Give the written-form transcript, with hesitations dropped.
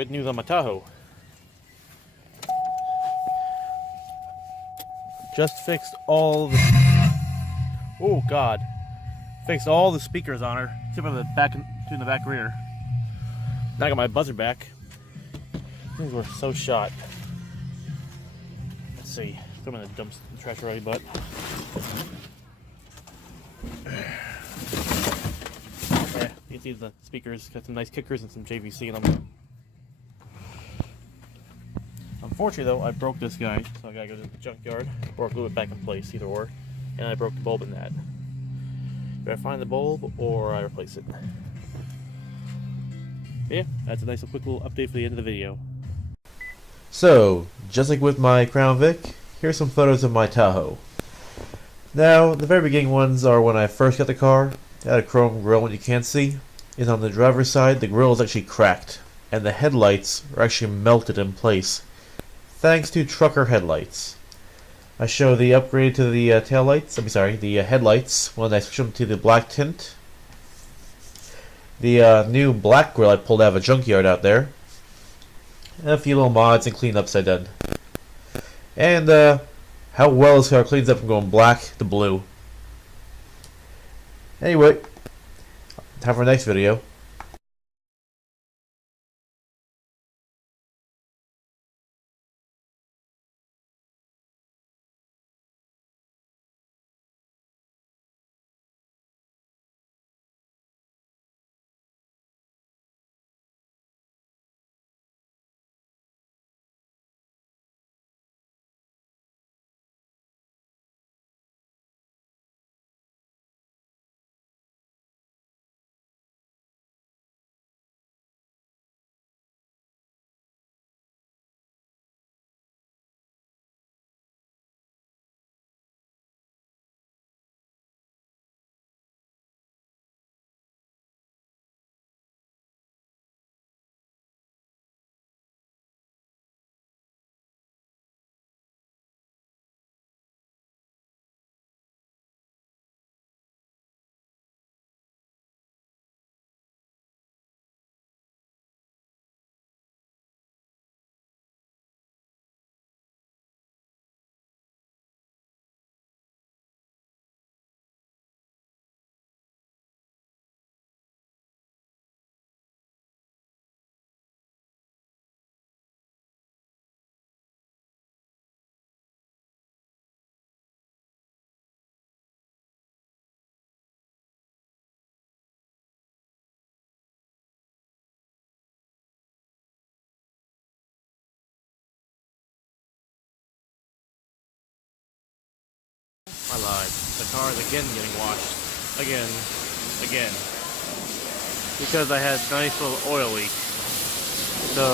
Good news on my Tahoe. Just fixed all the... Oh God. Fixed all the speakers on her. Except for the back, two in the back rear. Now I got my buzzer back. Things were so shot. Let's see. Throw them in the trash already, but... Yeah, you can see the speakers. Got some nice kickers and some JVC in them. Unfortunately though, I broke this guy, so I gotta go to the junkyard or glue it back in place, either or. And I broke the bulb in that. Do I find the bulb or I replace it? But yeah, that's a nice quick little update for the end of the video. So, just like with my Crown Vic, here's some photos of my Tahoe. Now, the very beginning ones are when I first got the car. It had a chrome grille, what you can't see is on the driver's side, the grille is actually cracked, and the headlights are actually melted in place, thanks to trucker headlights. I show the upgrade to the the headlights when I switch them to the black tint. The new black grille I pulled out of a junkyard out there. And a few little mods and cleanups I did. And how well this car cleans up from going black to blue. Anyway, time for our next video. I lied. The car is again getting washed. Again. Because I had a nice little oil leak. So